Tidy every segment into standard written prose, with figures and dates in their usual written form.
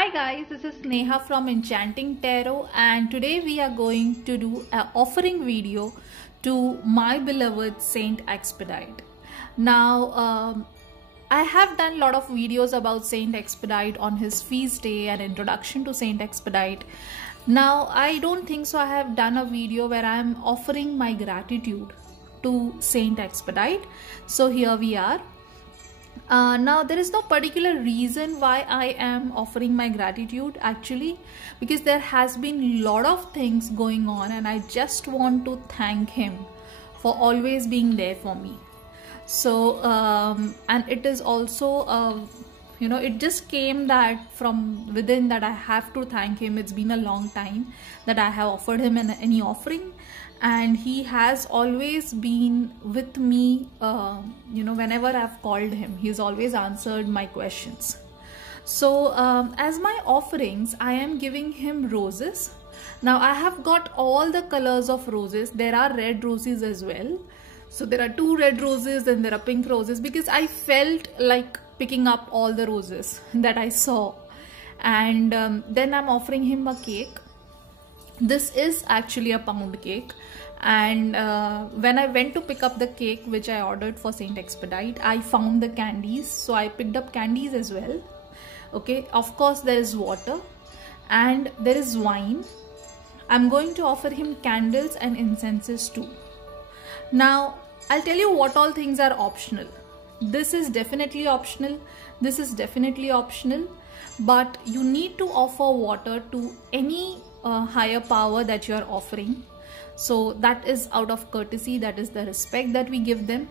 Hi guys, this is Neha from Enchanting Tarot, and today we are going to do an offering video to my beloved Saint Expedite. Now, I have done a lot of videos about Saint Expedite on his feast day and introduction to Saint Expedite. Now, I don't think so I have done a video where I am offering my gratitude to Saint Expedite. So here we are. Now there is no particular reason why I am offering my gratitude actually, because there has been a lot of things going on and I just want to thank him for always being there for me. So and it is also it just came that from within that I have to thank him. It's been a long time that I have offered him any offering, and he has always been with me. Whenever I've called him, he's always answered my questions. So as my offerings, I am giving him roses. Now I have got all the colors of roses. There are red roses as well. So there are 2 red roses and there are pink roses, because I felt like picking up all the roses that I saw. And then I'm offering him a cake. This is actually a pound cake, and when I went to pick up the cake which I ordered for Saint Expedite, I found the candies, so I picked up candies as well. Okay, of course there is water and there is wine. I'm going to offer him candles and incenses too. Now I'll tell you what all things are optional. This is definitely optional, this is definitely optional, but you need to offer water to any higher power that you are offering. So that is out of courtesy, that is the respect that we give them.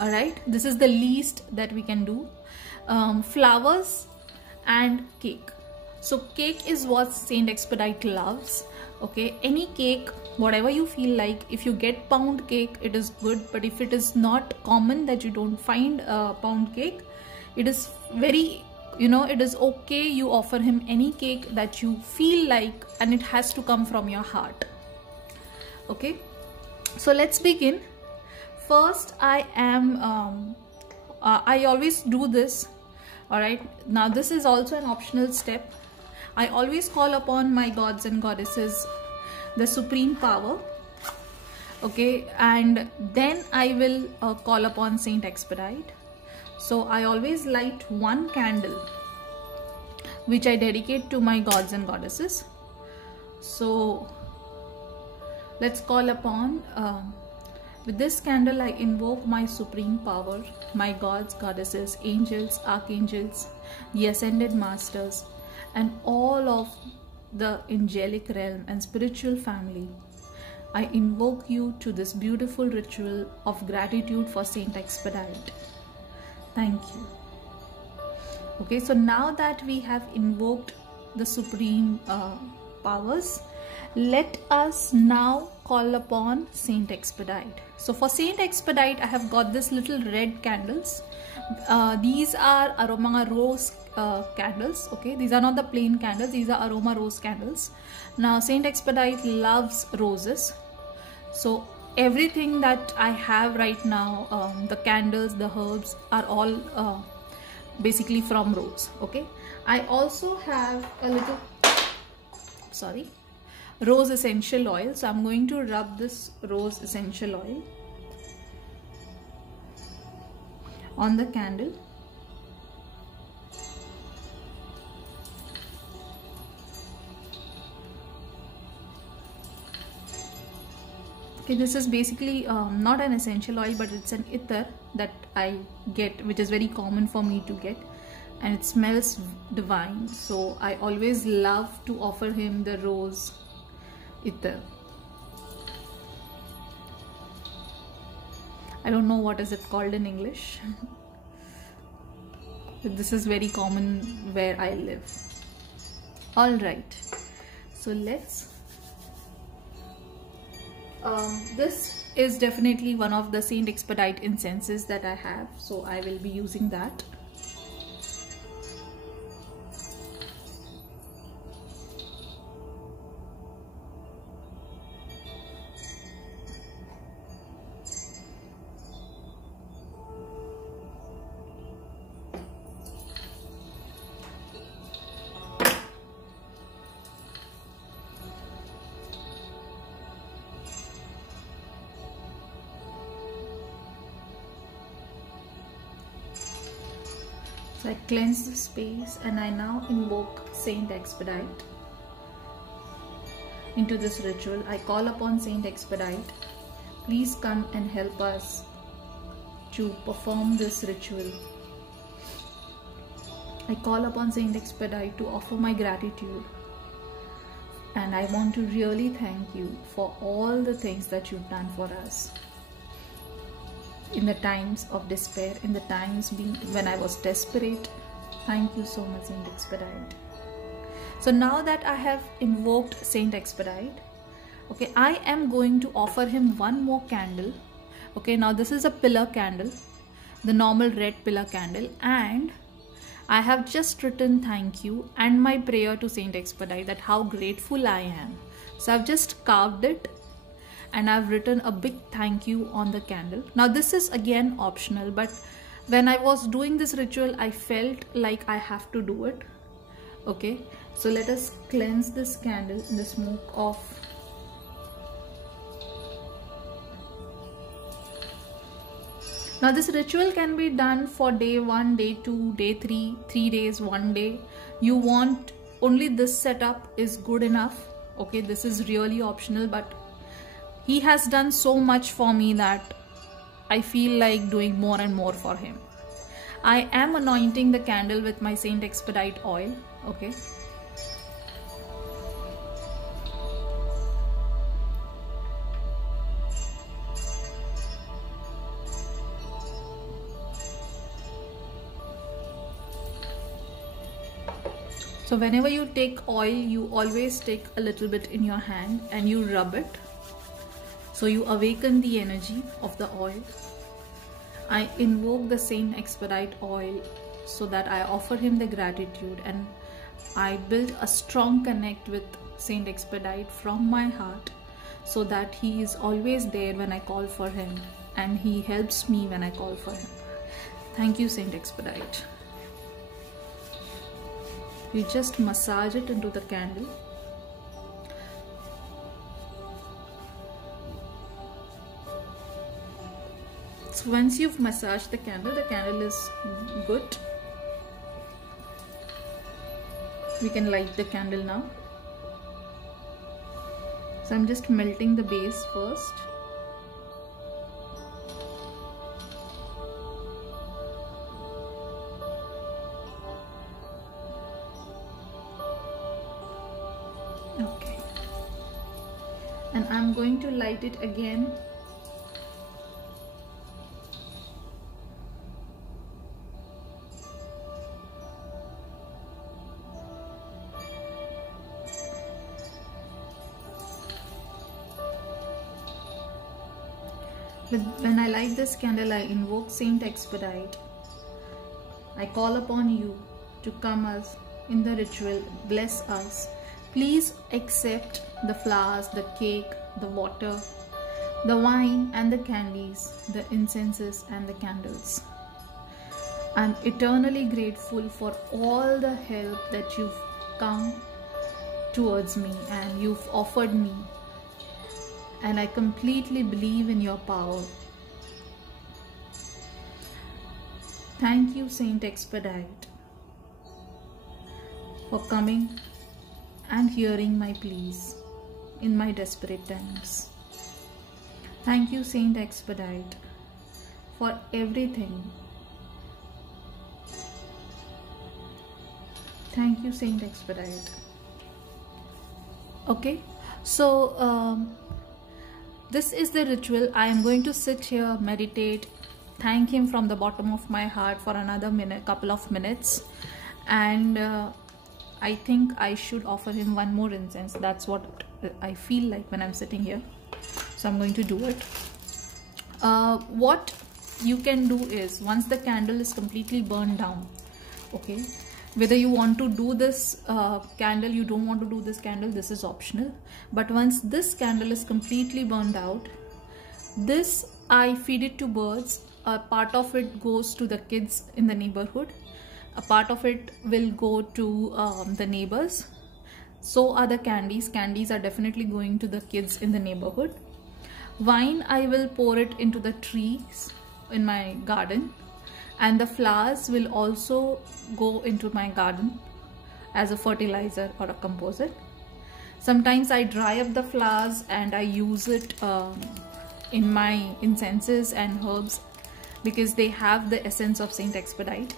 Alright, this is the least that we can do. Flowers and cake. So cake is what Saint Expedite loves. Okay, any cake, whatever you feel like. If you get pound cake, it is good, but if it is not common that you don't find pound cake, it is very, it is okay. You offer him any cake that you feel like, and it has to come from your heart. Okay, so let's begin. First, I always do this. All right, now this is also an optional step. I always call upon my gods and goddesses, the supreme power. Okay, and then I will call upon Saint Expedite. So I always light 1 candle which I dedicate to my gods and goddesses. So let's call upon, with this candle I invoke my supreme power, my gods, goddesses, angels, archangels, the ascended masters, and all of the angelic realm and spiritual family. I invoke you to this beautiful ritual of gratitude for Saint Expedite. Thank you. Okay, so now that we have invoked the supreme powers, let us now call upon Saint Expedite. So for Saint Expedite, I have got this little red candles. These are aroma rose candles. Okay, these are not the plain candles, these are aroma rose candles. Now Saint Expedite loves roses, so everything that I have right now, the candles, the herbs, are all basically from rose. Okay, I also have a little rose essential oil, so I'm going to rub this rose essential oil on the candle. Okay, this is basically not an essential oil, but it's an ether that I get, which is very common for me to get, and it smells divine. So I always love to offer him the rose ether. I don't know what is it called in English. This is very common where I live. All right, so let's this is definitely one of the Saint Expedite incenses that I have, so I will be using that. So I cleanse the space and I now invoke Saint Expedite into this ritual. I call upon Saint Expedite. Please come and help us to perform this ritual. I call upon Saint Expedite to offer my gratitude. And I want to really thank you for all the things that you've done for us. In the times of despair, in the times when I was desperate. Thank you so much, Saint Expedite. So now that I have invoked Saint Expedite, okay, I am going to offer him one more candle. Okay, now this is a pillar candle, the normal red pillar candle, and I have just written thank you and my prayer to Saint Expedite, that how grateful I am. So I've just carved it and I've written a big thank you on the candle. Now this is again optional, but when I was doing this ritual, I felt like I have to do it. Okay, so let us cleanse this candle in the smoke of Now this ritual can be done for day 1, day 2, day 3, 3 days, 1 day. You want only this setup is good enough. Okay, this is really optional, but he has done so much for me that I feel like doing more and more for him. I am anointing the candle with my Saint Expedite oil. Okay. So whenever you take oil, you always take a little bit in your hand and you rub it. So you awaken the energy of the oil. I invoke the Saint Expedite oil so that I offer him the gratitude, and I build a strong connect with Saint Expedite from my heart, so that he is always there when I call for him and he helps me when I call for him. Thank you, Saint Expedite. You just massage it into the candle. So once you've massaged the candle is good. We can light the candle now. So I'm just melting the base first. Okay. And I'm going to light it again. When I light this candle, I invoke Saint Expedite. I call upon you to come us in the ritual, bless us. Please accept the flowers, the cake, the water, the wine and the candies, the incenses and the candles. I'm eternally grateful for all the help that you've come towards me and you've offered me. And I completely believe in your power. Thank you, Saint Expedite, for coming and hearing my pleas in my desperate times. Thank you, Saint Expedite, for everything. Thank you, Saint Expedite. Okay, so this is the ritual. I am going to sit here, meditate, thank him from the bottom of my heart for another couple of minutes, and I think I should offer him one more incense. That's what I feel like when I'm sitting here. So I'm going to do it. What you can do is, once the candle is completely burned down, okay, whether you want to do this candle, you don't want to do this candle, this is optional. But once this candle is completely burned out, this I feed it to birds. A part of it goes to the kids in the neighborhood. A part of it will go to the neighbors. So are the candies. Candies are definitely going to the kids in the neighborhood. Wine, I will pour it into the trees in my garden. and the flowers will also go into my garden as a fertilizer or a composite. Sometimes I dry up the flowers and I use it in my incenses and herbs because they have the essence of Saint Expedite.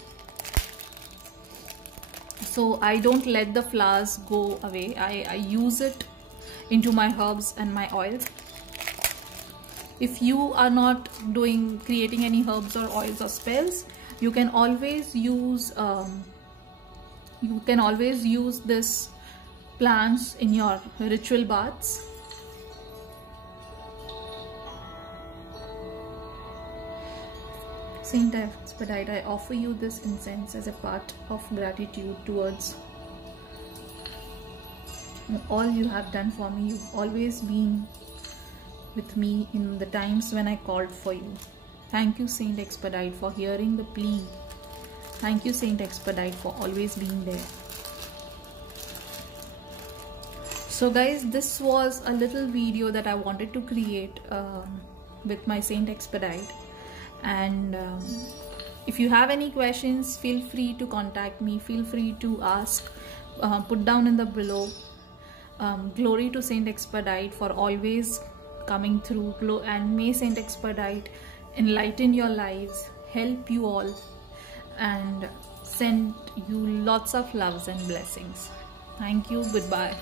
So I don't let the flowers go away. I use it into my herbs and my oils. If you are not creating any herbs or oils or spells, you can always use this plants in your ritual baths. Saint Expedite, I offer you this incense as a part of gratitude towards all you have done for me. You've always been with me in the times when I called for you. Thank you, Saint Expedite, for hearing the plea. Thank you, Saint Expedite, for always being there. So guys, this was a little video that I wanted to create with my Saint Expedite. And if you have any questions, feel free to contact me. Feel free to ask, put down in the below. Glory to Saint Expedite for always coming through, and may Saint Expedite enlighten your lives, help you all, and send you lots of loves and blessings. Thank you. Goodbye.